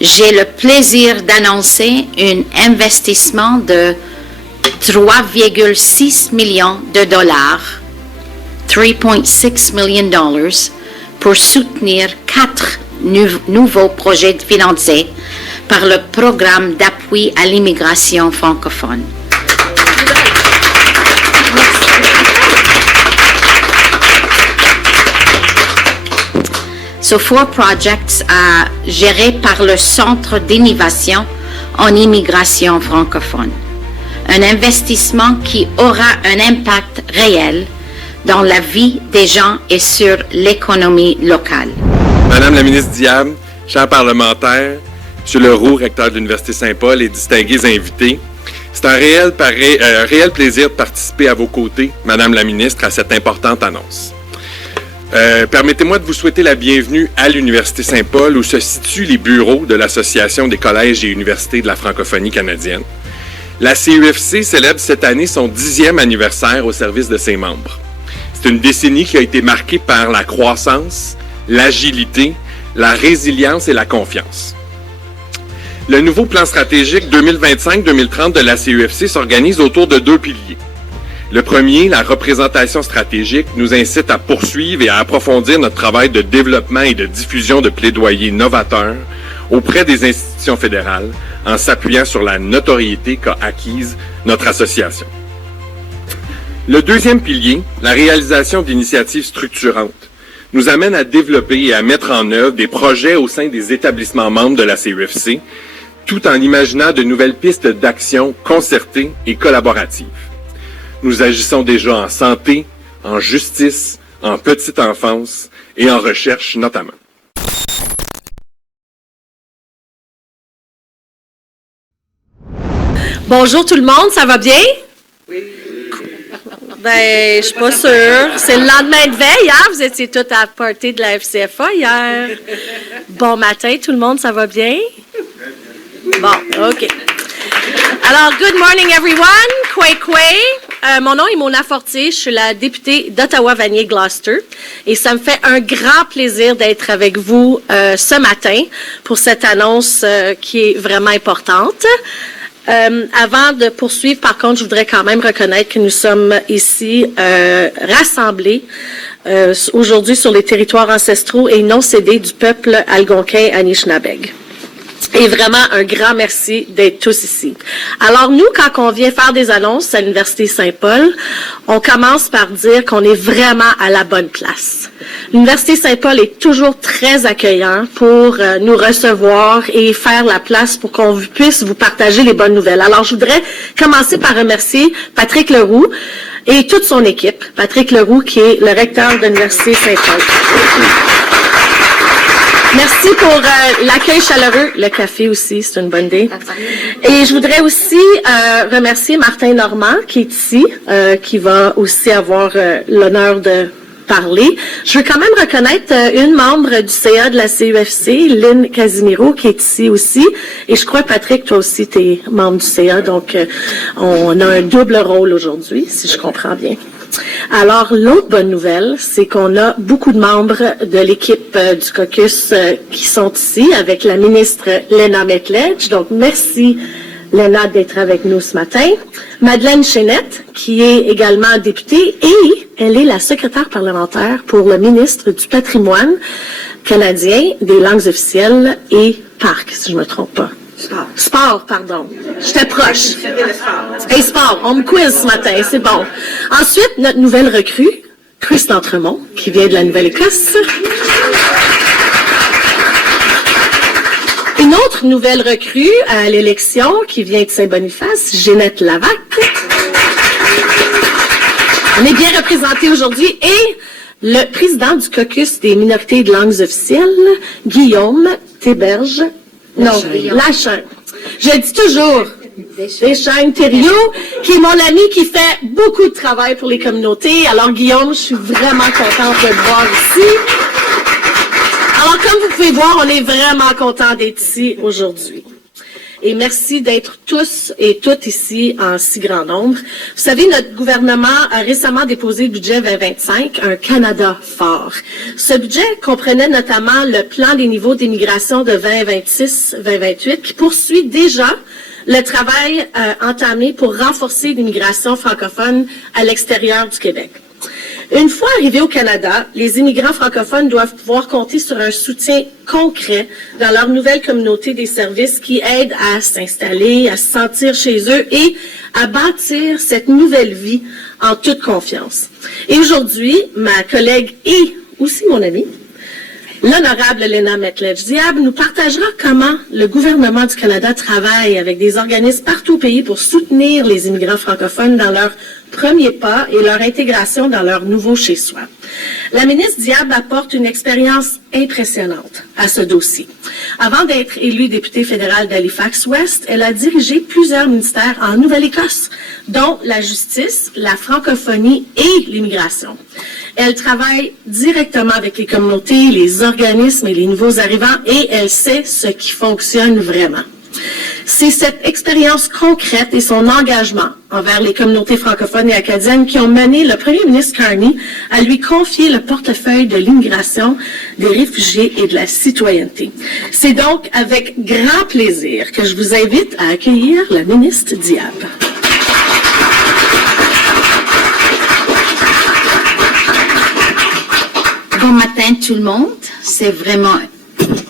j'ai le plaisir d'annoncer un investissement de 3,6 millions de dollars, 3.6 million dollars, pour soutenir 4 nouveaux projets financés par le programme d'appui à l'immigration francophone. So, 4 projects gérés par le Centre d'innovation en immigration francophone. Un investissement qui aura un impact réel dans la vie des gens et sur l'économie locale. Madame la ministre Diab, chers parlementaires, M. Leroux, recteur de l'Université Saint-Paul et distingués invités, c'est un réel plaisir de participer à vos côtés, Madame la ministre, à cette importante annonce. Permettez-moi de vous souhaiter la bienvenue à l'Université Saint-Paul où se situent les bureaux de l'Association des collèges et universités de la francophonie canadienne. La CUFC célèbre cette année son 10e anniversaire au service de ses membres. C'est une décennie qui a été marquée par la croissance, l'agilité, la résilience et la confiance. Le nouveau plan stratégique 2025-2030 de la CUFC s'organise autour de 2 piliers. Le premier, la représentation stratégique, nous incite à poursuivre et à approfondir notre travail de développement et de diffusion de plaidoyers novateurs auprès des institutions fédérales en s'appuyant sur la notoriété qu'a acquise notre association. Le deuxième pilier, la réalisation d'initiatives structurantes, nous amène à développer et à mettre en œuvre des projets au sein des établissements membres de la CUFC, tout en imaginant de nouvelles pistes d'action concertées et collaboratives. Nous agissons déjà en santé, en justice, en petite enfance et en recherche notamment. Bonjour tout le monde, ça va bien? Oui. Ben, je suis pas sûre. C'est le lendemain de veille, hein? Vous étiez tous à la party de la FCFA hier. Bon matin tout le monde, ça va bien? Bon, OK. Alors, good morning everyone. Kwei. Mon nom est Mona Fortier. Je suis la députée d'Ottawa-Vanier-Gloucester. Et ça me fait un grand plaisir d'être avec vous ce matin pour cette annonce qui est vraiment importante. Avant de poursuivre, par contre, je voudrais quand même reconnaître que nous sommes ici rassemblés aujourd'hui sur les territoires ancestraux et non cédés du peuple algonquin Anishinabeg. Et vraiment, un grand merci d'être tous ici. Alors, nous, quand on vient faire des annonces à l'Université Saint-Paul, on commence par dire qu'on est vraiment à la bonne place. L'Université Saint-Paul est toujours très accueillant pour nous recevoir et faire la place pour qu'on puisse vous partager les bonnes nouvelles. Alors, je voudrais commencer par remercier Patrick Leroux et toute son équipe. Patrick Leroux, qui est le recteur de l'Université Saint-Paul. Merci pour l'accueil chaleureux. Le café aussi, c'est une bonne idée. Et je voudrais aussi remercier Martin Normand, qui est ici, qui va aussi avoir l'honneur de parler. Je veux quand même reconnaître une membre du CA de la CUFC, Lynn Casimiro, qui est ici aussi. Et je crois, Patrick, toi aussi, tu es membre du CA. Donc, on a un double rôle aujourd'hui, si je comprends bien. Alors, l'autre bonne nouvelle, c'est qu'on a beaucoup de membres de l'équipe du caucus qui sont ici avec la ministre Lena Mettledge. Donc, merci Lena d'être avec nous ce matin. Madeleine Chénette, qui est également députée et elle est la secrétaire parlementaire pour le ministre du Patrimoine canadien, des langues officielles et parcs, si je ne me trompe pas. Sport, pardon. J'étais proche. Et sport, on me quiz ce matin, c'est bon. Ensuite, notre nouvelle recrue, Chris D'Entremont, qui vient de la Nouvelle-Écosse. Une autre nouvelle recrue à l'élection, qui vient de Saint-Boniface, Ginette Lavac. On est bien représentés aujourd'hui et le président du caucus des minorités de langues officielles, Guillaume Théberge. Non, Lachin. Je dis toujours Deschênes-Thériault, qui est mon ami qui fait beaucoup de travail pour les communautés. Alors, Guillaume, je suis vraiment contente de le voir ici. Alors, comme vous pouvez voir, on est vraiment content d'être ici aujourd'hui. et merci d'être tous et toutes ici en si grand nombre. Vous savez, notre gouvernement a récemment déposé le budget 2025, un Canada fort. Ce budget comprenait notamment le plan des niveaux d'immigration de 2026-2028 qui poursuit déjà le travail entamé pour renforcer l'immigration francophone à l'extérieur du Québec. Une fois arrivés au Canada, les immigrants francophones doivent pouvoir compter sur un soutien concret dans leur nouvelle communauté des services qui aident à s'installer, à se sentir chez eux et à bâtir cette nouvelle vie en toute confiance. Et aujourd'hui, ma collègue et aussi mon amie, l'honorable Léna Metledge-Diab nous partagera comment le gouvernement du Canada travaille avec des organismes partout au pays pour soutenir les immigrants francophones dans leur premier pas et leur intégration dans leur nouveau chez-soi. La ministre Diab apporte une expérience impressionnante à ce dossier. Avant d'être élue députée fédérale d'Halifax-Ouest, elle a dirigé plusieurs ministères en Nouvelle-Écosse, dont la justice, la francophonie et l'immigration. Elle travaille directement avec les communautés, les organismes et les nouveaux arrivants et elle sait ce qui fonctionne vraiment. C'est cette expérience concrète et son engagement envers les communautés francophones et acadiennes qui ont mené le premier ministre Carney à lui confier le portefeuille de l'immigration, des réfugiés et de la citoyenneté. C'est donc avec grand plaisir que je vous invite à accueillir la ministre Diab. Bon matin tout le monde, c'est vraiment un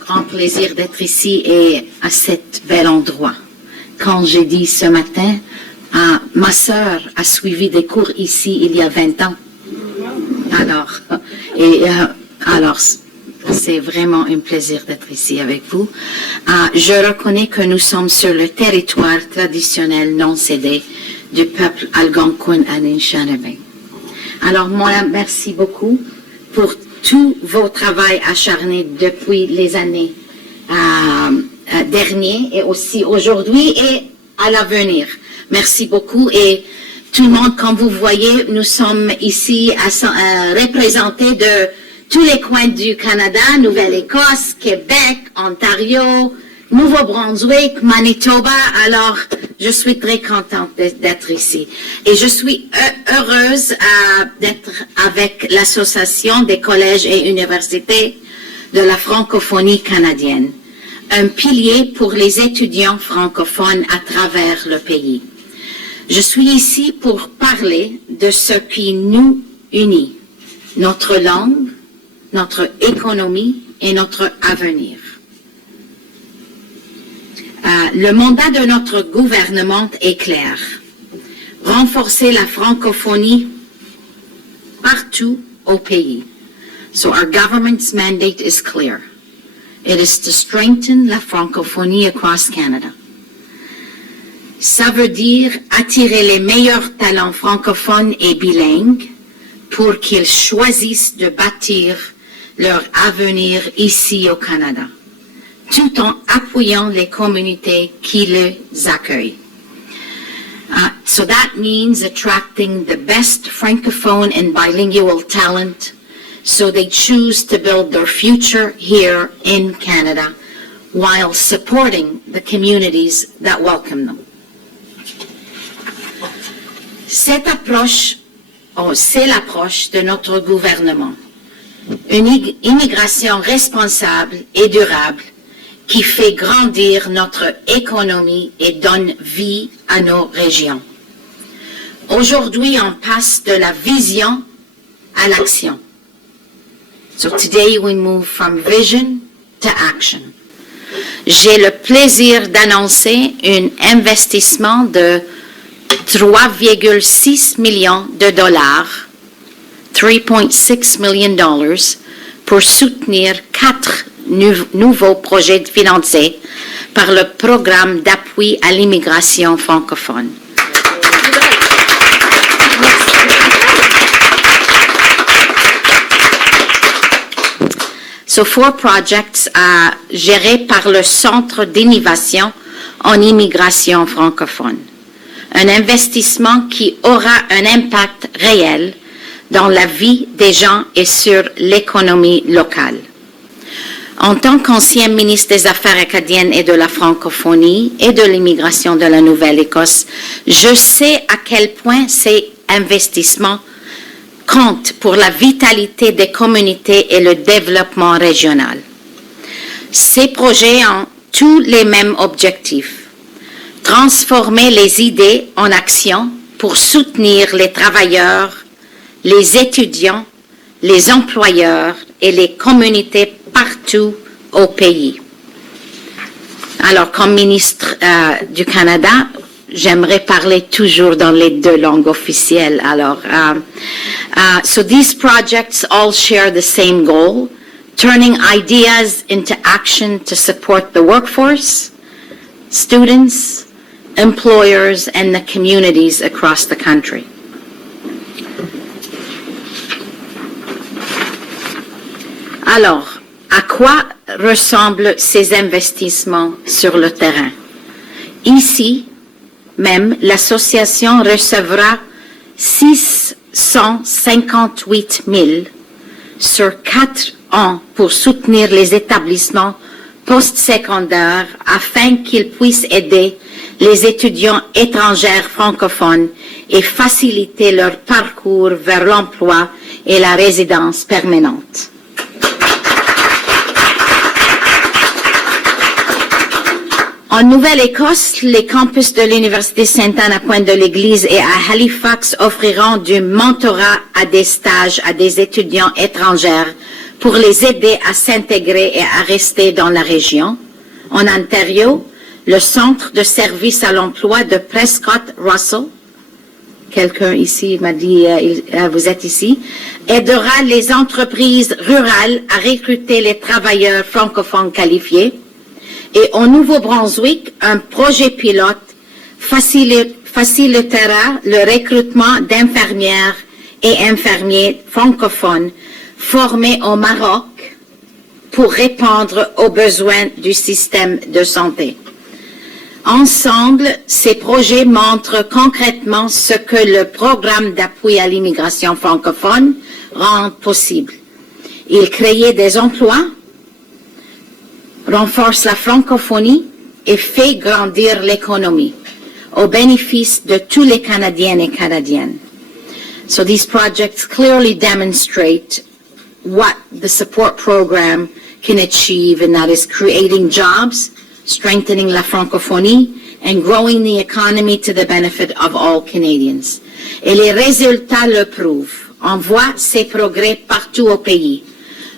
grand plaisir d'être ici et à cet bel endroit. Quand j'ai dit ce matin, ma sœur a suivi des cours ici il y a 20 ans. Alors, c'est vraiment un plaisir d'être ici avec vous. Je reconnais que nous sommes sur le territoire traditionnel non cédé du peuple Algonquin Anishinaabe. Alors, moi, merci beaucoup pour tout vos travail acharnés depuis les années dernières et aussi aujourd'hui et à l'avenir. Merci beaucoup et tout le monde, comme vous voyez, nous sommes ici représentés de tous les coins du Canada, Nouvelle-Écosse, Québec, Ontario, Nouveau-Brunswick, Manitoba. Alors, je suis très contente d'être ici. Et je suis heureuse d'être avec l'Association des collèges et universités de la francophonie canadienne, un pilier pour les étudiants francophones à travers le pays. Je suis ici pour parler de ce qui nous unit, notre langue, notre économie et notre avenir. Le mandat de notre gouvernement est clair. Renforcer la francophonie partout au pays. So our government's mandate is clear. It is to strengthen la francophonie across Canada. Ça veut dire attirer les meilleurs talents francophones et bilingues pour qu'ils choisissent de bâtir leur avenir ici au Canada, tout en appuyant les communautés qui les accueillent. So that means attracting the best francophone and bilingual talent so they choose to build their future here in Canada while supporting the communities that welcome them. Cette approche, c'est l'approche de notre gouvernement. Une immigration responsable et durable qui fait grandir notre économie et donne vie à nos régions. Aujourd'hui, on passe de la vision à l'action. So today we move from vision to action. J'ai le plaisir d'annoncer un investissement de 3,6 millions de dollars, $3.6 million, pour soutenir 4 nouveaux projets financés par le programme d'appui à l'immigration francophone. So 4 projects gérés par le Centre d'innovation en immigration francophone. Un investissement qui aura un impact réel dans la vie des gens et sur l'économie locale. En tant qu'ancien ministre des Affaires acadiennes et de la francophonie et de l'immigration de la Nouvelle-Écosse, je sais à quel point ces investissements comptent pour la vitalité des communautés et le développement régional. Ces projets ont tous les mêmes objectifs. Transformer les idées en action pour soutenir les travailleurs, les étudiants, les employeurs et les communautés partout au pays. Alors, comme ministre du Canada, j'aimerais parler toujours dans les deux langues officielles. Alors, so these projects all share the same goal, turning ideas into action to support the workforce, students, employers, and the communities across the country. Alors, à quoi ressemblent ces investissements sur le terrain? Ici, même, l'association recevra 658 000 sur 4 ans pour soutenir les établissements postsecondaires afin qu'ils puissent aider les étudiants étrangers francophones et faciliter leur parcours vers l'emploi et la résidence permanente. En Nouvelle-Écosse, les campus de l'Université Sainte-Anne à Pointe-de-l'Église et à Halifax offriront du mentorat à des stages à des étudiants étrangers pour les aider à s'intégrer et à rester dans la région. En Ontario, le Centre de services à l'emploi de Prescott Russell, quelqu'un ici m'a dit, vous êtes ici, aidera les entreprises rurales à recruter les travailleurs francophones qualifiés. Et au Nouveau-Brunswick, un projet pilote facilitera le recrutement d'infirmières et infirmiers francophones formés au Maroc pour répondre aux besoins du système de santé. Ensemble, ces projets montrent concrètement ce que le programme d'appui à l'immigration francophone rend possible. Il crée des emplois, renforce la francophonie et fait grandir l'économie au bénéfice de tous les Canadiens et Canadiennes. So these projects clearly demonstrate what the support program can achieve, and that is creating jobs, strengthening la francophonie, and growing the economy to the benefit of all Canadians. Et les résultats le prouvent. On voit ces progrès partout au pays,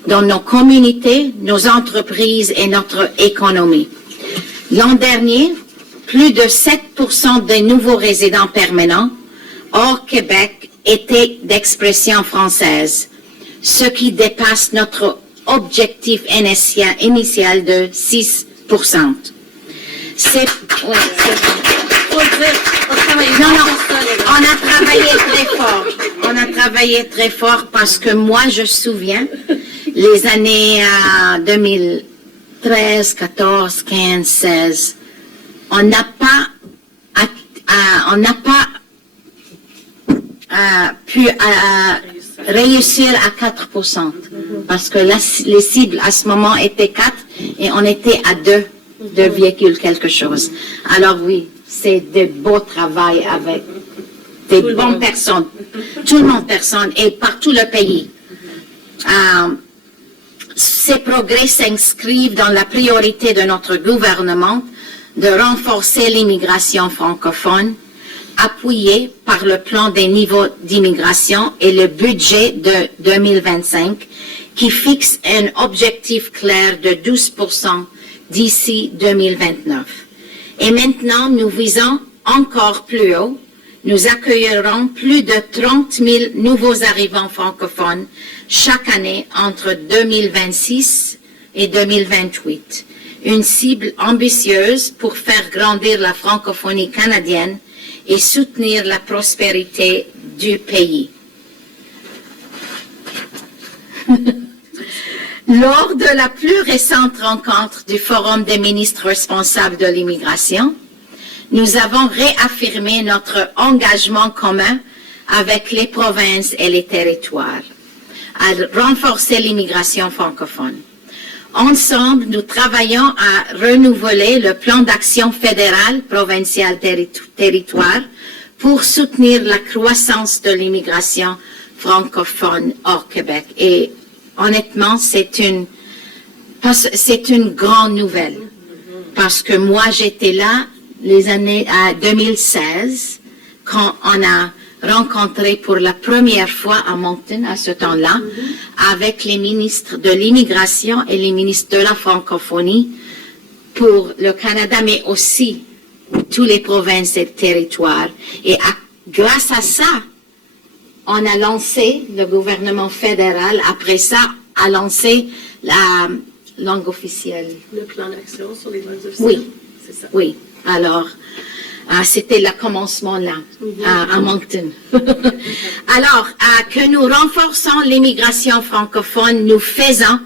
dans nos communautés, nos entreprises et notre économie. L'an dernier, plus de 7% des nouveaux résidents permanents hors Québec étaient d'expression française, ce qui dépasse notre objectif initial de 6%. On a travaillé très fort. On a travaillé très fort parce que moi, je me souviens, les années 2013, 14, 15, 16, on n'a pas pu réussir à 4%, parce que les cibles à ce moment étaient 4 et on était à 2 quelque chose. Alors oui, c'est de beaux travail avec des bonnes personnes, tout le monde personne et partout le pays. Ces progrès s'inscrivent dans la priorité de notre gouvernement de renforcer l'immigration francophone, appuyé par le plan des niveaux d'immigration et le budget de 2025, qui fixe un objectif clair de 12% d'ici 2029. Et maintenant, nous visons encore plus haut. Nous accueillerons plus de 30 000 nouveaux arrivants francophones chaque année entre 2026 et 2028. Une cible ambitieuse pour faire grandir la francophonie canadienne et soutenir la prospérité du pays. Lors de la plus récente rencontre du Forum des ministres responsables de l'immigration, nous avons réaffirmé notre engagement commun avec les provinces et les territoires à renforcer l'immigration francophone. Ensemble, nous travaillons à renouveler le plan d'action fédéral, provincial, territoire pour soutenir la croissance de l'immigration francophone hors Québec. Et honnêtement, c'est une grande nouvelle. Parce que moi, j'étais là les années 2016, quand on a rencontré pour la première fois à Moncton, à ce temps-là, avec les ministres de l'immigration et les ministres de la francophonie pour le Canada, mais aussi toutes les provinces et territoires. Et grâce à ça, on a lancé, le gouvernement fédéral, après ça, a lancé la langue officielle. Le plan d'action sur les langues officielles? Oui, c'est ça. Oui. Alors, c'était le commencement là, à Moncton. Alors, que nous renforçons l'immigration francophone, nous faisons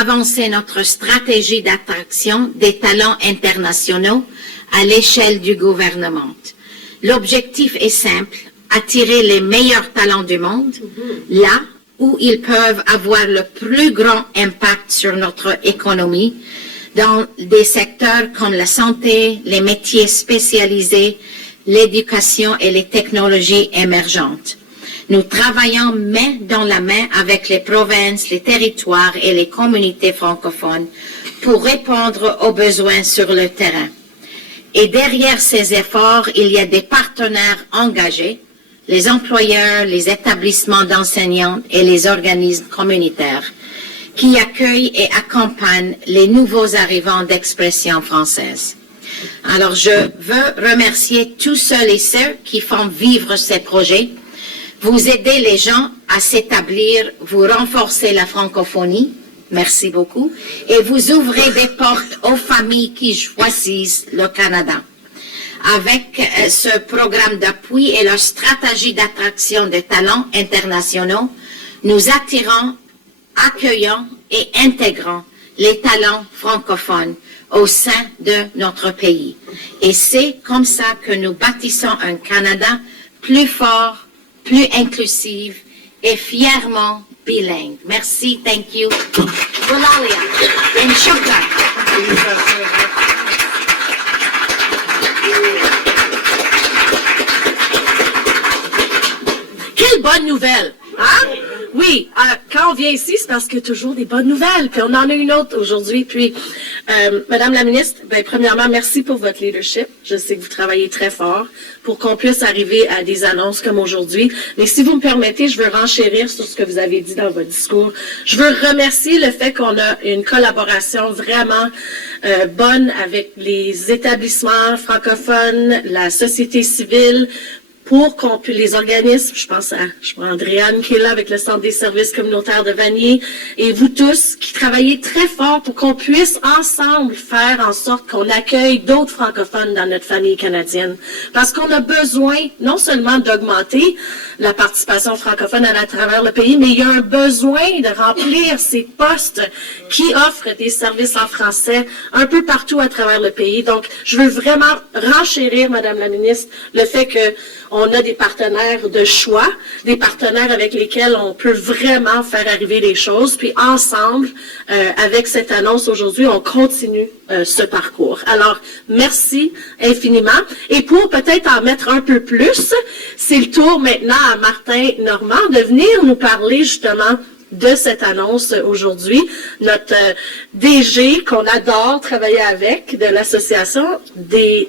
avancer notre stratégie d'attraction des talents internationaux à l'échelle du gouvernement. L'objectif est simple, attirer les meilleurs talents du monde, là où ils peuvent avoir le plus grand impact sur notre économie, dans des secteurs comme la santé, les métiers spécialisés, l'éducation et les technologies émergentes. Nous travaillons main dans la main avec les provinces, les territoires et les communautés francophones pour répondre aux besoins sur le terrain. Et derrière ces efforts, il y a des partenaires engagés, les employeurs, les établissements d'enseignants et les organismes communautaires qui accueillent et accompagnent les nouveaux arrivants d'expression française. Alors, je veux remercier tous ceux et ceux qui font vivre ces projets. Vous aidez les gens à s'établir, vous renforcez la francophonie, merci beaucoup, et vous ouvrez des portes aux familles qui choisissent le Canada. Avec ce programme d'appui et leur stratégie d'attraction des talents internationaux, nous attirons, accueillons et intégrons les talents francophones au sein de notre pays. Et c'est comme ça que nous bâtissons un Canada plus fort, plus inclusif et fièrement bilingue. Merci, thank you. Walalia, and shukran. Quelle bonne nouvelle, hein? Oui, quand on vient ici, c'est parce qu'il y a toujours des bonnes nouvelles. Puis on en a une autre aujourd'hui. Puis, Madame la ministre, premièrement, merci pour votre leadership. Je sais que vous travaillez très fort pour qu'on puisse arriver à des annonces comme aujourd'hui. Mais si vous me permettez, je veux renchérir sur ce que vous avez dit dans votre discours. Je veux remercier le fait qu'on a une collaboration vraiment bonne avec les établissements francophones, la société civile, pour qu'on puisse, les organismes, je prends Andréane qui est là avec le Centre des services communautaires de Vanier, et vous tous qui travaillez très fort pour qu'on puisse ensemble faire en sorte qu'on accueille d'autres francophones dans notre famille canadienne. Parce qu'on a besoin non seulement d'augmenter la participation francophone à travers le pays, mais il y a un besoin de remplir ces postes qui offrent des services en français un peu partout à travers le pays. Donc, je veux vraiment renchérir, Madame la ministre, le fait que on a des partenaires de choix, des partenaires avec lesquels on peut vraiment faire arriver les choses. Puis ensemble, avec cette annonce aujourd'hui, on continue ce parcours. Alors, merci infiniment. Et pour peut-être en mettre un peu plus, c'est le tour maintenant à Martin Normand de venir nous parler justement de cette annonce aujourd'hui. Notre DG qu'on adore travailler avec de l'association des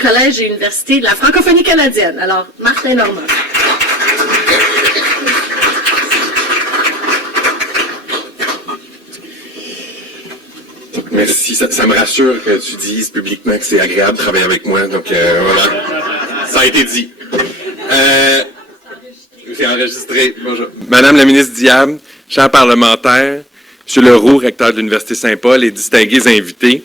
collèges et universités de la francophonie canadienne. Alors, Martin Normand. Merci, ça me rassure que tu dises publiquement que c'est agréable de travailler avec moi, donc voilà, ça a été dit. C'est enregistré. Bonjour. Madame la ministre Diab, chers parlementaires, M. Leroux, recteur de l'Université Saint-Paul et distingués invités,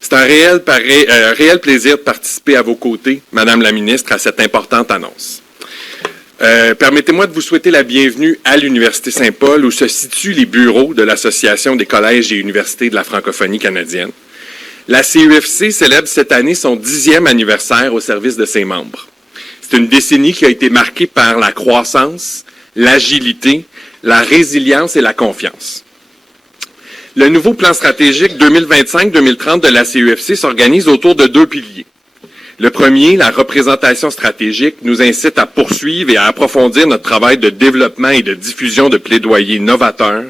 c'est un réel plaisir de participer à vos côtés, Madame la ministre, à cette importante annonce. Permettez-moi de vous souhaiter la bienvenue à l'Université Saint-Paul, où se situent les bureaux de l'Association des collèges et universités de la francophonie canadienne. La CUFC célèbre cette année son 10e anniversaire au service de ses membres. C'est une décennie qui a été marquée par la croissance, l'agilité, la résilience et la confiance. Le nouveau plan stratégique 2025-2030 de la CEFC s'organise autour de 2 piliers. Le premier, la représentation stratégique, nous incite à poursuivre et à approfondir notre travail de développement et de diffusion de plaidoyers novateurs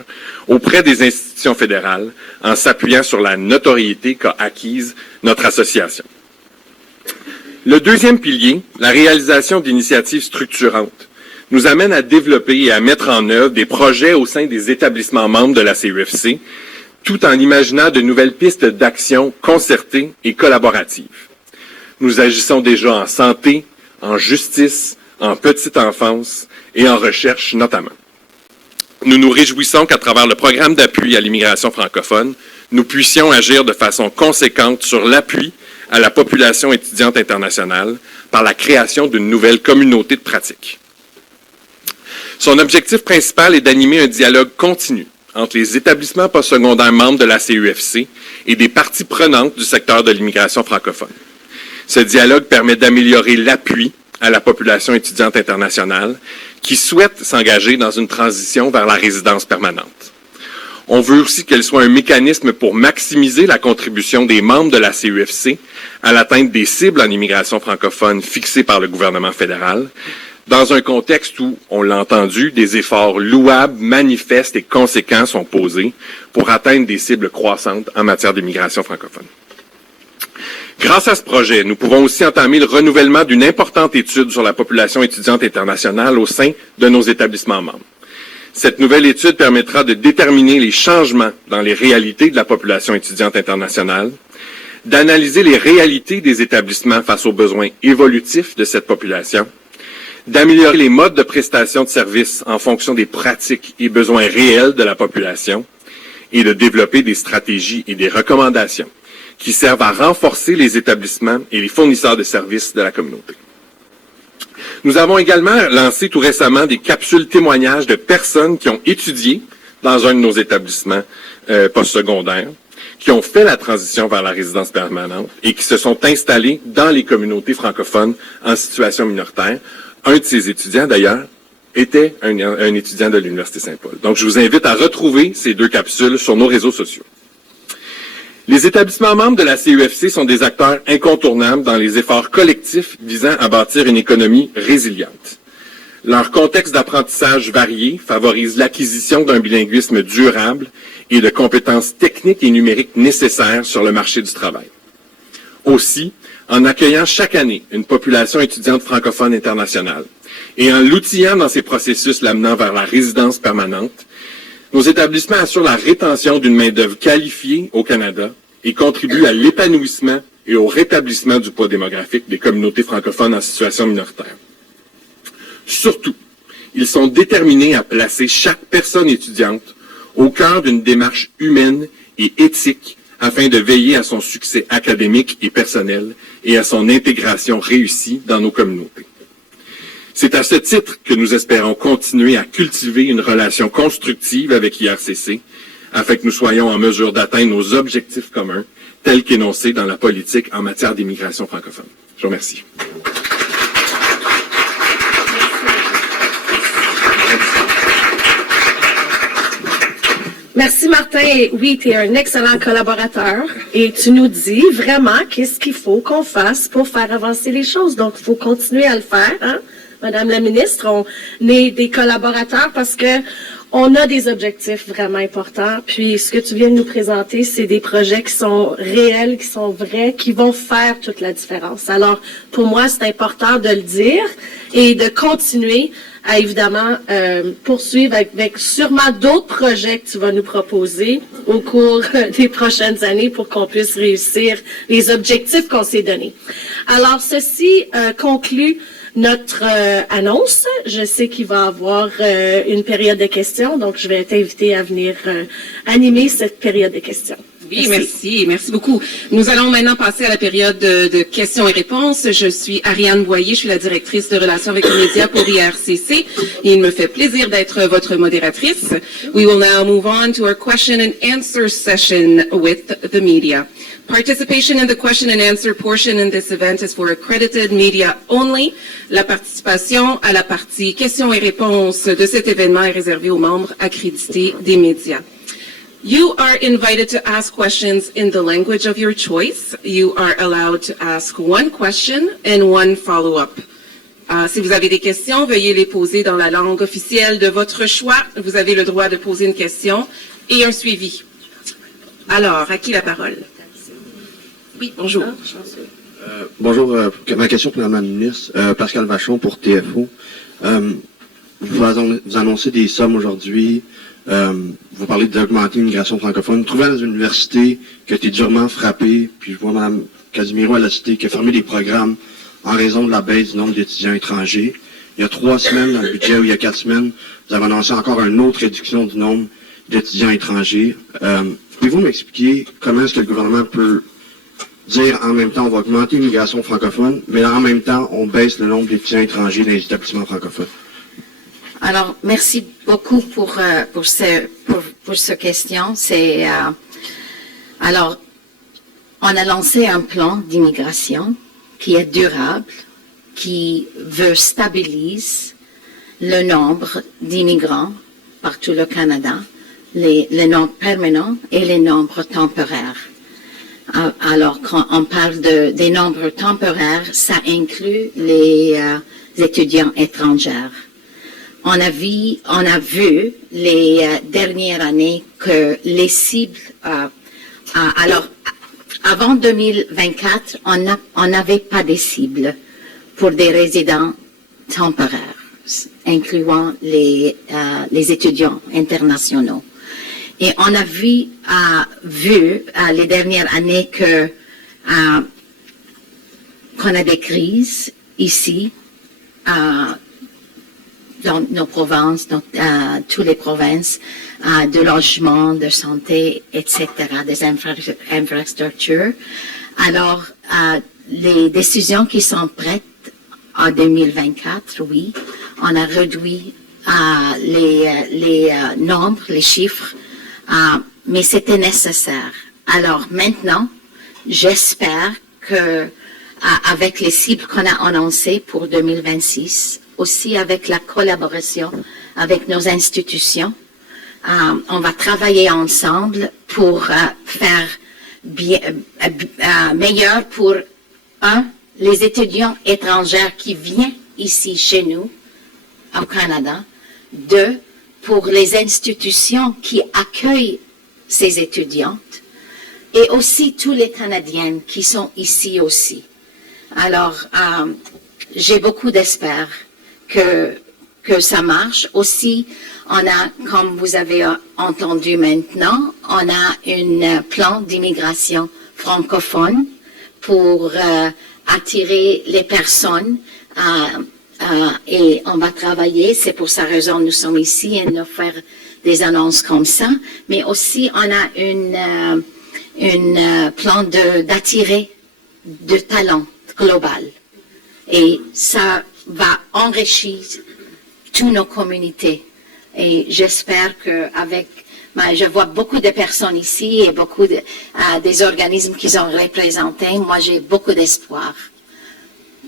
auprès des institutions fédérales en s'appuyant sur la notoriété qu'a acquise notre association. Le deuxième pilier, la réalisation d'initiatives structurantes, nous amène à développer et à mettre en œuvre des projets au sein des établissements membres de la CEFC, tout en imaginant de nouvelles pistes d'action concertées et collaboratives. Nous agissons déjà en santé, en justice, en petite enfance et en recherche notamment. Nous nous réjouissons qu'à travers le programme d'appui à l'immigration francophone, nous puissions agir de façon conséquente sur l'appui à la population étudiante internationale par la création d'une nouvelle communauté de pratique. Son objectif principal est d'animer un dialogue continu entre les établissements postsecondaires membres de la CEFC et des parties prenantes du secteur de l'immigration francophone. Ce dialogue permet d'améliorer l'appui à la population étudiante internationale qui souhaite s'engager dans une transition vers la résidence permanente. On veut aussi qu'elle soit un mécanisme pour maximiser la contribution des membres de la CEFC à l'atteinte des cibles en immigration francophone fixées par le gouvernement fédéral, dans un contexte où, on l'a entendu, des efforts louables, manifestes et conséquents sont posés pour atteindre des cibles croissantes en matière d'immigration francophone. Grâce à ce projet, nous pouvons aussi entamer le renouvellement d'une importante étude sur la population étudiante internationale au sein de nos établissements membres. Cette nouvelle étude permettra de déterminer les changements dans les réalités de la population étudiante internationale, d'analyser les réalités des établissements face aux besoins évolutifs de cette population, d'améliorer les modes de prestation de services en fonction des pratiques et besoins réels de la population et de développer des stratégies et des recommandations qui servent à renforcer les établissements et les fournisseurs de services de la communauté. Nous avons également lancé tout récemment des capsules témoignages de personnes qui ont étudié dans un de nos établissements postsecondaires, qui ont fait la transition vers la résidence permanente et qui se sont installés dans les communautés francophones en situation minoritaire. Un de ces étudiants, d'ailleurs, était un étudiant de l'Université Saint-Paul. Donc, je vous invite à retrouver ces 2 capsules sur nos réseaux sociaux. Les établissements membres de la CEFC sont des acteurs incontournables dans les efforts collectifs visant à bâtir une économie résiliente. Leur contexte d'apprentissage varié favorise l'acquisition d'un bilinguisme durable et de compétences techniques et numériques nécessaires sur le marché du travail. Aussi, en accueillant chaque année une population étudiante francophone internationale et en l'outillant dans ces processus l'amenant vers la résidence permanente, nos établissements assurent la rétention d'une main-d'œuvre qualifiée au Canada et contribuent à l'épanouissement et au rétablissement du poids démographique des communautés francophones en situation minoritaire. Surtout, ils sont déterminés à placer chaque personne étudiante au cœur d'une démarche humaine et éthique afin de veiller à son succès académique et personnel et à son intégration réussie dans nos communautés. C'est à ce titre que nous espérons continuer à cultiver une relation constructive avec IRCC afin que nous soyons en mesure d'atteindre nos objectifs communs tels qu'énoncés dans la politique en matière d'immigration francophone. Je vous remercie. Merci Martin. Et oui, tu es un excellent collaborateur et tu nous dis vraiment qu'est-ce qu'il faut qu'on fasse pour faire avancer les choses. Donc, il faut continuer à le faire, hein? Madame la ministre, on est des collaborateurs parce que on a des objectifs vraiment importants. Puis, ce que tu viens de nous présenter, c'est des projets qui sont réels, qui sont vrais, qui vont faire toute la différence. Alors, pour moi, c'est important de le dire et de continuer à, évidemment, poursuivre avec sûrement d'autres projets que tu vas nous proposer au cours des prochaines années pour qu'on puisse réussir les objectifs qu'on s'est donnés. Alors, ceci conclut notre annonce. Je sais qu'il va y avoir une période de questions, donc je vais t'inviter à venir animer cette période de questions. Oui, merci beaucoup. Nous allons maintenant passer à la période de questions et réponses. Je suis Ariane Boyer, je suis la directrice de relations avec les médias pour IRCC et il me fait plaisir d'être votre modératrice. We will now move on to our question and answer session with the media. Participation in the question and answer portion in this event is for accredited media only. La participation à la partie questions et réponses de cet événement est réservée aux membres accrédités des médias. You are invited to ask questions in the language of your choice. You are allowed to ask one question and one follow-up. Si vous avez des questions, veuillez les poser dans la langue officielle de votre choix. Vous avez le droit de poser une question et un suivi. Alors, à qui la parole? Oui, bonjour. Bonjour, ma question pour Mme la ministre, Pascal Vachon pour TFO. Vous annoncez des sommes aujourd'hui, vous parlez d'augmenter l'immigration francophone. Trouvez dans une université qui a été durement frappée, puis je vois Mme Casimiro à la cité qui a fermé des programmes en raison de la baisse du nombre d'étudiants étrangers. Il y a 3 semaines, dans le budget, ou il y a 4 semaines, vous avez annoncé encore une autre réduction du nombre d'étudiants étrangers. Pouvez-vous m'expliquer comment est-ce que le gouvernement peut dire en même temps on va augmenter l'immigration francophone, mais en même temps on baisse le nombre d'étudiants étrangers dans les établissements francophones? Alors, merci beaucoup pour cette question. Alors, on a lancé un plan d'immigration qui est durable, qui veut stabiliser le nombre d'immigrants partout au Canada, les nombres permanents et les nombres temporaires. Alors, quand on parle des nombres temporaires, ça inclut les étudiants étrangers. On a vu les dernières années que les cibles, alors, avant 2024, on n'avait pas de cibles pour des résidents temporaires, incluant les étudiants internationaux. Et on a vu les dernières années qu'on a des crises ici, dans nos provinces, dans toutes les provinces, de logement, de santé, etc., des infrastructures. Alors, les décisions qui sont prêtes en 2024, oui, on a réduit les nombres, les chiffres, mais c'était nécessaire. Alors maintenant, j'espère que avec les cibles qu'on a annoncées pour 2026, aussi avec la collaboration avec nos institutions, on va travailler ensemble pour faire meilleur pour, les étudiants étrangers qui viennent ici chez nous, au Canada. 2, pour les institutions qui accueillent ces étudiantes. Et aussi tous les Canadiens qui sont ici aussi. Alors, j'ai beaucoup d'espoir que ça marche. Aussi, on a, comme vous avez entendu maintenant, on a un plan d'immigration francophone pour attirer les personnes et on va travailler. C'est pour sa raison nous sommes ici et nous faire des annonces comme ça. Mais aussi, on a un plan d'attirer de talent global. Et ça va enrichir toutes nos communautés. Et j'espère qu'avec, je vois beaucoup de personnes ici et beaucoup des organismes qui sont représentés. Moi, j'ai beaucoup d'espoir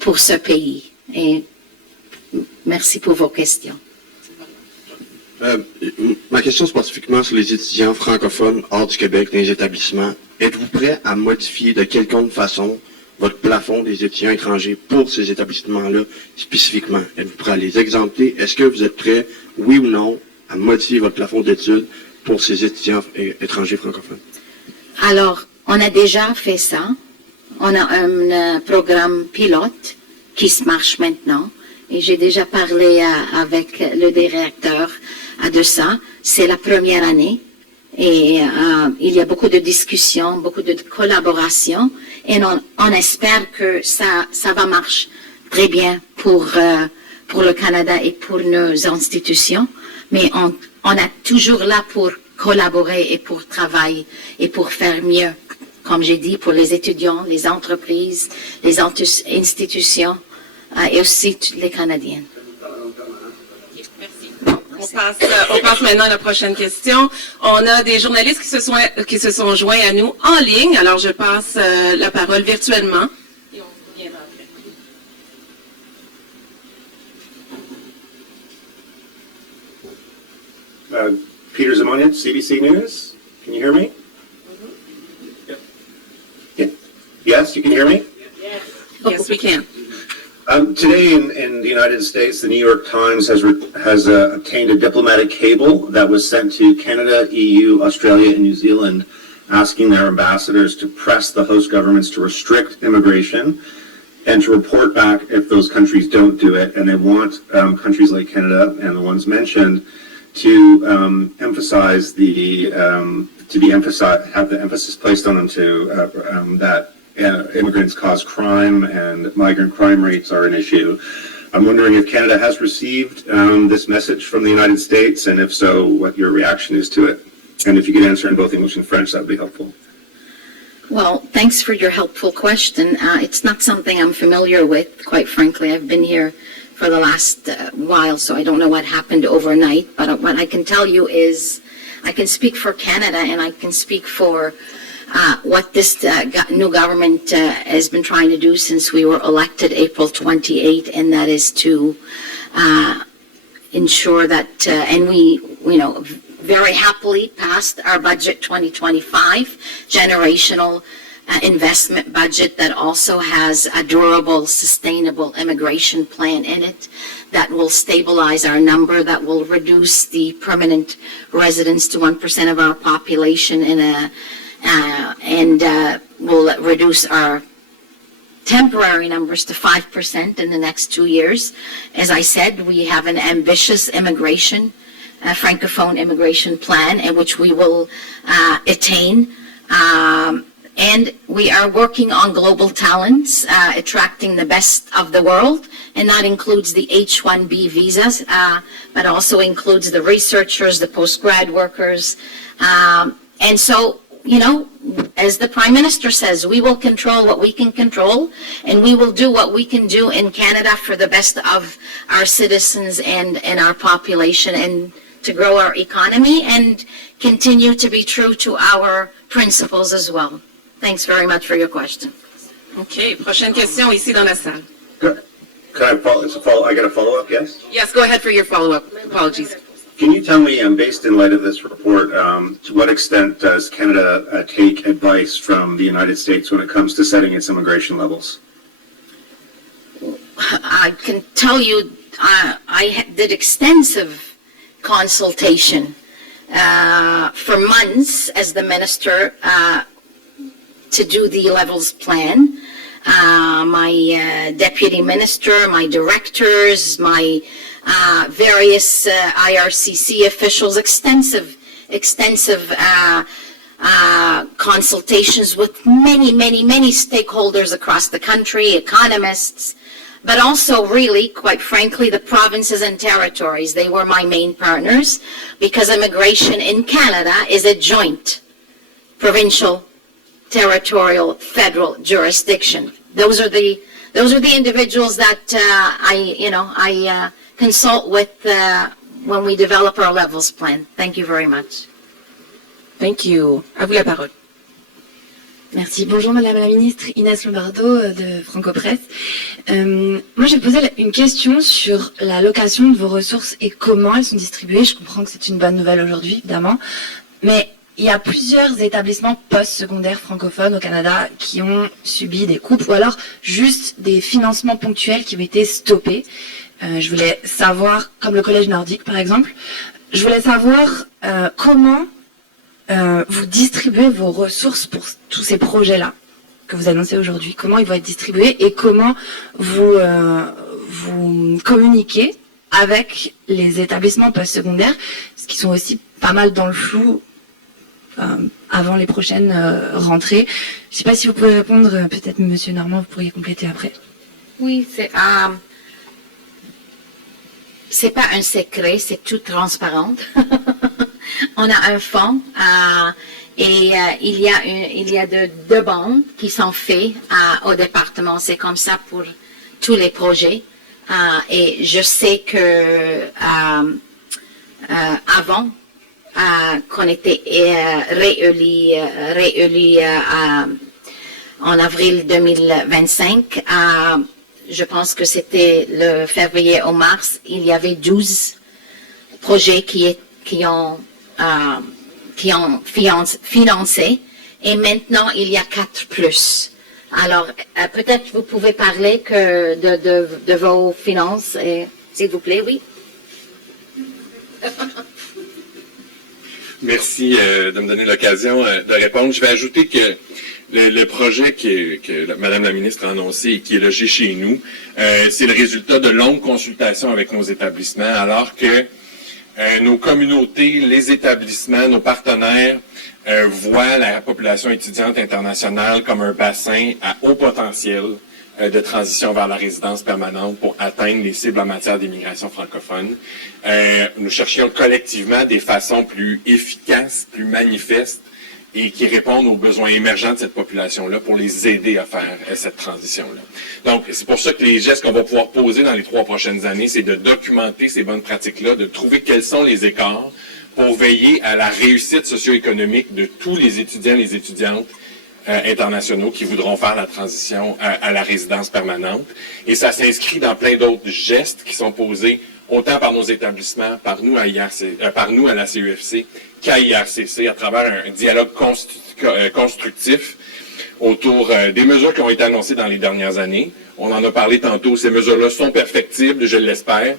pour ce pays. Et merci pour vos questions. Ma question spécifiquement sur les étudiants francophones hors du Québec dans les établissements. Êtes-vous prêt à modifier de quelconque façon votre plafond des étudiants étrangers pour ces établissements-là spécifiquement? Êtes-vous prêt à les exempter? Est-ce que vous êtes prêt, oui ou non, à modifier votre plafond d'études pour ces étudiants étrangers francophones? Alors, on a déjà fait ça. On a un programme pilote qui se marche maintenant. Et j'ai déjà parlé avec le directeur de ça. C'est la première année. Et il y a beaucoup de discussions, beaucoup de collaboration. Et on espère que ça va marcher très bien pour le Canada et pour nos institutions. Mais on est toujours là pour collaborer et pour travailler et pour faire mieux. Comme j'ai dit, pour les étudiants, les entreprises, les institutions et aussi tous les Canadiens. On passe maintenant à la prochaine question. On a des journalistes qui se sont joints à nous en ligne. Alors, je passe la parole virtuellement. Et on reviendra après. Peter Zamonian, CBC News. Can you hear me? Yeah. Yes, you can hear me? Yes, we can. Today in the United States, the New York Times has obtained a diplomatic cable that was sent to Canada, EU, Australia, and New Zealand, asking their ambassadors to press the host governments to restrict immigration and to report back if those countries don't do it. And they want countries like Canada and the ones mentioned to emphasize have the emphasis placed on them to that immigrants cause crime and migrant crime rates are an issue. I'm wondering if Canada has received this message from the United States, and if so, what your reaction is to it. And if you could answer in both English and French, that would be helpful. Well, thanks for your helpful question. It's not something I'm familiar with, quite frankly. I've been here for the last while, so I don't know what happened overnight. But what I can tell you is I can speak for Canada, and I can speak for what this new government has been trying to do since we were elected April 28, and that is to ensure that, and we, very happily passed our budget 2025, generational investment budget that also has a durable, sustainable immigration plan in it that will stabilize our number, that will reduce the permanent residents to 1% of our population and will reduce our temporary numbers to 5% in the next 2 years. As I said, we have an ambitious Francophone immigration plan, in which we will attain. And we are working on global talents, attracting the best of the world, and that includes the H-1B visas, but also includes the researchers, the post-grad workers. And so, as the Prime Minister says, we will control what we can control, and we will do what we can do in Canada for the best of our citizens and our population, and to grow our economy and continue to be true to our principles as well. Thanks very much for your question. OK, prochaine question ici dans la salle. Can I follow? I got a follow-up, yes? Yes, go ahead for your follow-up. Apologies. Can you tell me, based in light of this report, to what extent does Canada take advice from the United States when it comes to setting its immigration levels? I can tell you I did extensive consultation for months as the minister to do the levels plan. My deputy minister, my directors, my various IRCC officials, extensive consultations with many stakeholders across the country, economists, but also really, quite frankly, the provinces and territories. They were my main partners because immigration in Canada is a joint provincial, territorial, federal jurisdiction. Those are the individuals that I consult with when we develop our levels plan. Thank you very much. Thank you. À vous la parole. Merci. Bonjour Madame la Ministre, Inès Lombardo de Franco-Presse. Moi j'ai posé une question sur l'allocation de vos ressources et comment elles sont distribuées. Je comprends que c'est une bonne nouvelle aujourd'hui, évidemment, mais il y a plusieurs établissements post-secondaires francophones au Canada qui ont subi des coupes ou alors juste des financements ponctuels qui ont été stoppés. Je voulais savoir, comme le Collège nordique par exemple, je voulais savoir comment vous distribuez vos ressources pour tous ces projets-là que vous annoncez aujourd'hui. Comment ils vont être distribués et comment vous communiquez avec les établissements post-secondaires, ce qui sont aussi pas mal dans le flou avant les prochaines rentrées. Je ne sais pas si vous pouvez répondre, peut-être Monsieur Normand, vous pourriez compléter après. Oui, c'est pas un secret, c'est tout transparent. On a un fonds et il y a deux demandes qui sont faites au département. C'est comme ça pour tous les projets. Et je sais que avant qu'on était réélu en avril 2025, je pense que c'était le février au mars, il y avait 12 projets qui ont qui ont financé, et maintenant il y a 4+. Alors, peut-être vous pouvez parler de vos finances, s'il vous plaît, oui. Merci de me donner l'occasion de répondre. Je vais ajouter que le projet que Madame la ministre a annoncé et qui est logé chez nous, c'est le résultat de longues consultations avec nos établissements, alors que nos communautés, les établissements, nos partenaires voient la population étudiante internationale comme un bassin à haut potentiel de transition vers la résidence permanente pour atteindre les cibles en matière d'immigration francophone. Nous cherchions collectivement des façons plus efficaces, plus manifestes et qui répondent aux besoins émergents de cette population-là pour les aider à faire cette transition-là. Donc, c'est pour ça que les gestes qu'on va pouvoir poser dans les 3 prochaines années, c'est de documenter ces bonnes pratiques-là, de trouver quels sont les écarts pour veiller à la réussite socio-économique de tous les étudiants et les étudiantes internationaux qui voudront faire la transition à la résidence permanente. Et ça s'inscrit dans plein d'autres gestes qui sont posés autant par nos établissements, par nous à la CEFC, qu'à IRCC, à travers un dialogue constructif autour des mesures qui ont été annoncées dans les dernières années. On en a parlé tantôt, ces mesures-là sont perfectibles, je l'espère,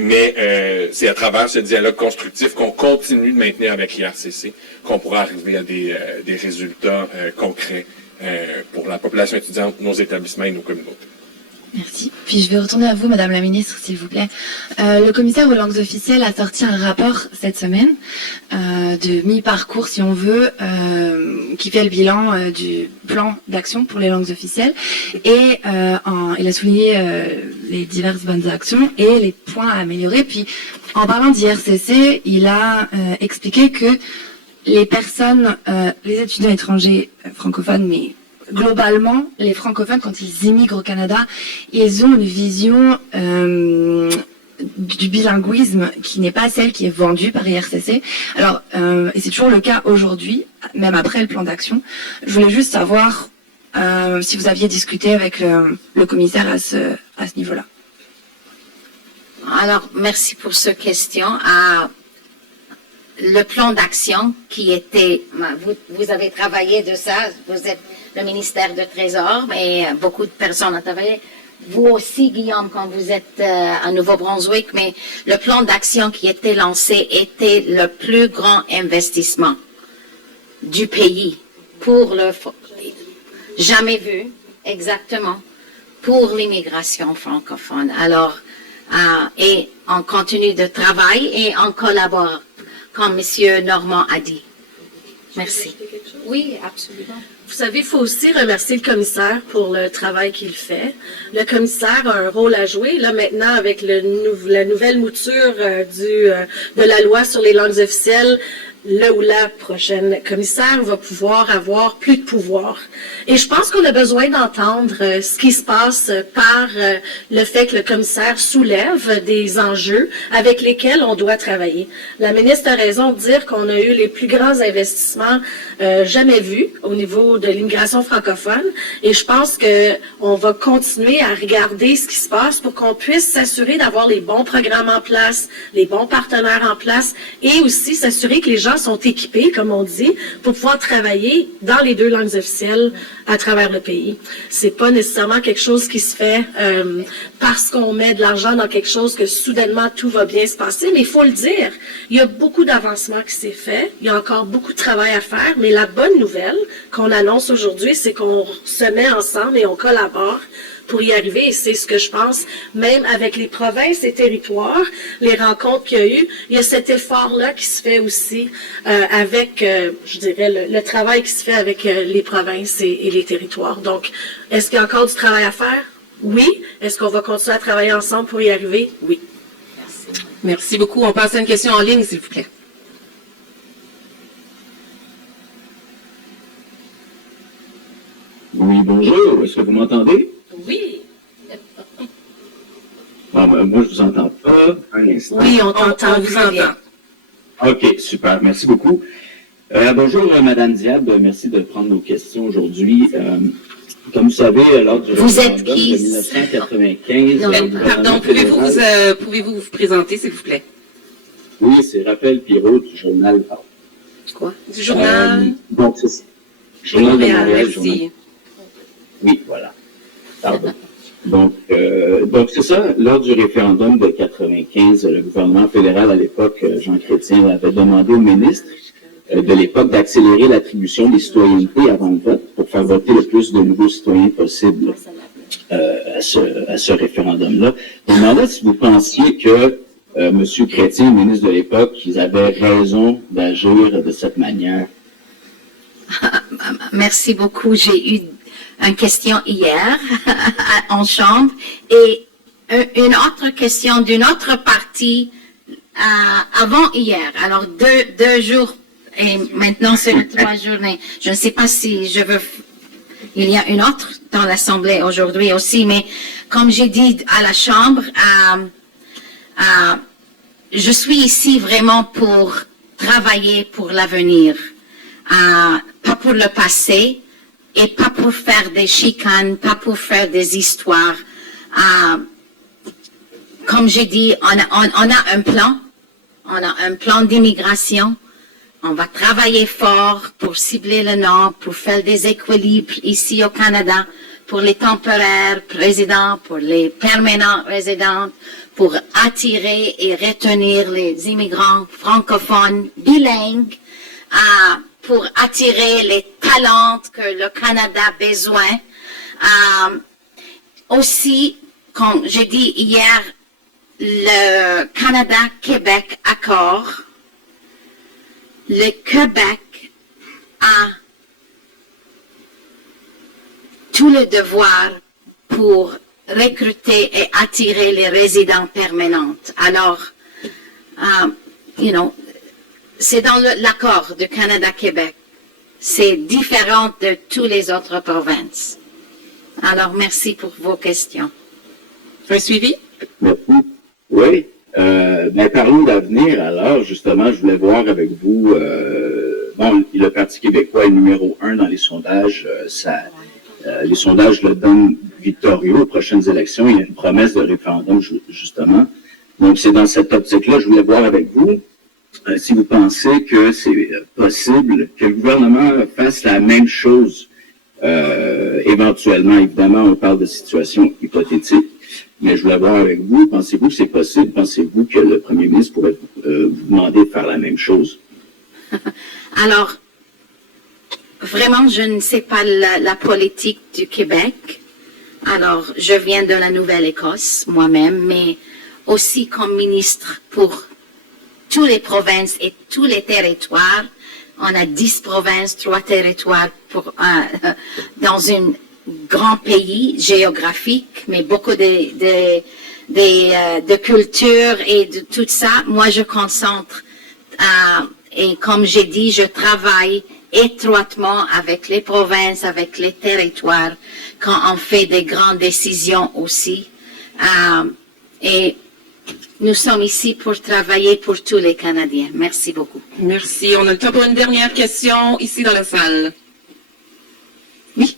mais c'est à travers ce dialogue constructif qu'on continue de maintenir avec l'IRCC qu'on pourra arriver à des résultats concrets pour la population étudiante, nos établissements et nos communautés. Merci. Puis je vais retourner à vous, Madame la Ministre, s'il vous plaît. Le commissaire aux langues officielles a sorti un rapport cette semaine de mi-parcours, si on veut, qui fait le bilan du plan d'action pour les langues officielles. Et il a souligné les diverses bonnes actions et les points à améliorer. Puis, en parlant d'IRCC, il a expliqué que les personnes, les étudiants étrangers francophones, mais globalement, les francophones, quand ils immigrent au Canada, ils ont une vision du bilinguisme qui n'est pas celle qui est vendue par IRCC. Alors, et c'est toujours le cas aujourd'hui, même après le plan d'action. Je voulais juste savoir si vous aviez discuté avec le commissaire à ce niveau-là. Alors, merci pour cette question. Le plan d'action qui était, vous avez travaillé de ça, vous êtes le ministère du Trésor, mais beaucoup de personnes ont travaillé. Vous aussi, Guillaume, quand vous êtes à Nouveau-Brunswick, mais le plan d'action qui était lancé était le plus grand investissement du pays pour jamais vu, exactement, pour l'immigration francophone. Alors, et on continue de travailler et on collabore, comme M. Normand a dit. Merci. Oui, absolument. Vous savez, il faut aussi remercier le commissaire pour le travail qu'il fait. Le commissaire a un rôle à jouer. Là, maintenant, avec la nouvelle mouture de la loi sur les langues officielles, le ou la prochaine commissaire va pouvoir avoir plus de pouvoir. Et je pense qu'on a besoin d'entendre ce qui se passe par le fait que le commissaire soulève des enjeux avec lesquels on doit travailler. La ministre a raison de dire qu'on a eu les plus grands investissements jamais vus au niveau de l'immigration francophone. Et je pense qu'on va continuer à regarder ce qui se passe pour qu'on puisse s'assurer d'avoir les bons programmes en place, les bons partenaires en place et aussi s'assurer que les gens sont équipés, comme on dit, pour pouvoir travailler dans les 2 langues officielles à travers le pays. C'est pas nécessairement quelque chose qui se fait parce qu'on met de l'argent dans quelque chose que soudainement tout va bien se passer, mais il faut le dire. Il y a beaucoup d'avancement qui s'est fait. Il y a encore beaucoup de travail à faire, mais la bonne nouvelle qu'on annonce aujourd'hui, c'est qu'on se met ensemble et on collabore pour y arriver, et c'est ce que je pense, même avec les provinces et territoires, les rencontres qu'il y a eu, il y a cet effort-là qui se fait aussi avec, je dirais, le travail qui se fait avec les provinces et les territoires. Donc, est-ce qu'il y a encore du travail à faire? Oui. Est-ce qu'on va continuer à travailler ensemble pour y arriver? Oui. Merci. Merci beaucoup. On passe à une question en ligne, s'il vous plaît. Oui, bonjour. Est-ce que vous m'entendez? Oui. Bon, moi, je vous entends pas. Un instant. Oui, on t'entend. On vous entend. OK, super. Merci beaucoup. Bonjour, Madame Diab. Merci de prendre nos questions aujourd'hui. Comme vous savez, lors du référendum de 1995... Pardon, pouvez-vous vous présenter, s'il vous plaît? Oui, c'est Raphaël Pirot du journal Parle. Quoi? Du journal Donc, c'est Journal de Montréal. Merci. Oui, voilà. Pardon. Donc c'est ça. Lors du référendum de 95, le gouvernement fédéral à l'époque, Jean Chrétien, avait demandé au ministre de l'époque d'accélérer l'attribution des citoyennetés avant le vote pour faire voter le plus de nouveaux citoyens possible à ce référendum-là. Je me demandais si vous pensiez que M. Chrétien, le ministre de l'époque, ils avaient raison d'agir de cette manière. Merci beaucoup. J'ai eu une question hier en chambre et une autre question d'une autre partie avant hier. Alors, deux jours et maintenant c'est le 3 journées. Je ne sais pas si je veux... Il y a une autre dans l'Assemblée aujourd'hui aussi, mais comme j'ai dit à la Chambre, je suis ici vraiment pour travailler pour l'avenir, pas pour le passé et pas pour faire des chicanes, pas pour faire des histoires. Comme j'ai dit, on a un plan d'immigration. On va travailler fort pour cibler le Nord, pour faire des équilibres ici au Canada, pour les temporaires résidents, pour les permanents résidents, pour attirer et retenir les immigrants francophones bilingues, pour attirer les talents que le Canada a besoin. Aussi, comme j'ai dit hier, le Canada-Québec accord. Le Québec a tout le devoir pour recruter et attirer les résidents permanents. Alors, c'est dans l'accord du Canada-Québec. C'est différent de toutes les autres provinces. Alors, merci pour vos questions. Un suivi? Merci. Oui. Mais parlons d'avenir, alors, justement, je voulais voir avec vous, le Parti québécois est numéro 1 dans les sondages. Les sondages le donnent victorieux aux prochaines élections. Il y a une promesse de référendum, justement. Donc, c'est dans cette optique-là, je voulais voir avec vous si vous pensez que c'est possible que le gouvernement fasse la même chose éventuellement. Évidemment, on parle de situations hypothétiques. Mais je voulais voir avec vous, pensez-vous que c'est possible? Pensez-vous que le premier ministre pourrait vous demander de faire la même chose? Alors, vraiment, je ne sais pas la politique du Québec. Alors, je viens de la Nouvelle-Écosse moi-même, mais aussi comme ministre pour toutes les provinces et tous les territoires. On a 10 provinces, 3 territoires dans un grand pays géographique, mais beaucoup de culture et de tout ça. Moi, je concentre, et comme j'ai dit, je travaille étroitement avec les provinces, avec les territoires, quand on fait des grandes décisions aussi. Et nous sommes ici pour travailler pour tous les Canadiens. Merci beaucoup. Merci. On a le temps pour une dernière question ici dans la salle. Oui.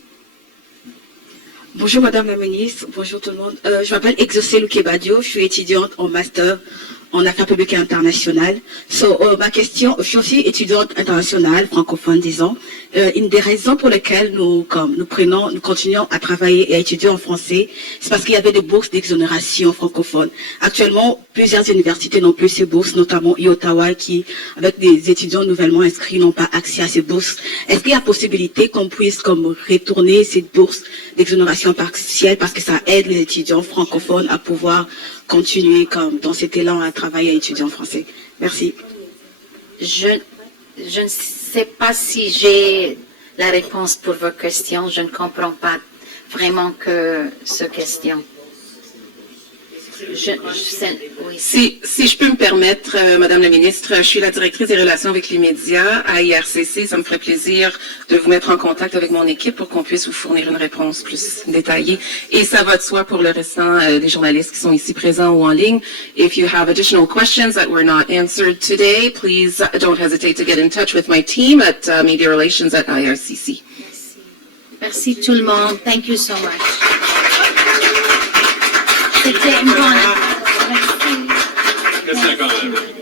Bonjour Madame la Ministre, bonjour tout le monde. Je m'appelle Exaucé Louké-Badio, je suis étudiante en master en affaires publiques et internationales. Ma question, je suis aussi étudiante internationale, francophone, disons. Une des raisons pour lesquelles nous continuons à travailler et à étudier en français, c'est parce qu'il y avait des bourses d'exonération francophones. Actuellement, plusieurs universités n'ont plus ces bourses, notamment Ottawa, qui, avec des étudiants nouvellement inscrits, n'ont pas accès à ces bourses. Est-ce qu'il y a possibilité qu'on puisse retourner ces bourses d'exonération partielle parce que ça aide les étudiants francophones à pouvoir continuer dans cet élan à travailler à étudier en français? Merci. Je ne sais pas si j'ai la réponse pour vos questions. Je ne comprends pas vraiment cette question. Oui. Si je peux me permettre, Madame la Ministre, je suis la directrice des relations avec les médias à IRCC. Ça me ferait plaisir de vous mettre en contact avec mon équipe pour qu'on puisse vous fournir une réponse plus détaillée. Et ça va de soi pour le restant des journalistes qui sont ici présents ou en ligne. If you have additional questions that were not answered today, please don't hesitate to get in touch with my team at Media Relations at IRCC. Merci tout le monde. Thank you so much. C'était une bonne. Merci. Merci encore.